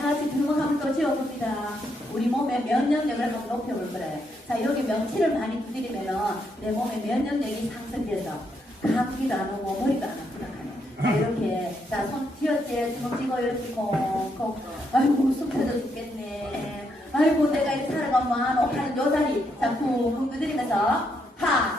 다 같이 주먹하면서 지어봅니다. 우리 몸의 면역력을 한번 높여볼 거예요. 자, 여기 명치를 많이 두드리면은 내 몸의 면역력이 상승돼서 감기도 안 오고 머리도 안 아프다. 자, 이렇게. 자, 손 쥐었지, 주먹 쥐고, 이렇게 콩, 콩. 아이고, 숨겨져 죽겠네. 아이고, 내가 이렇게 살아가면, 하는 요다리 자꾸 흔들리면서, 하,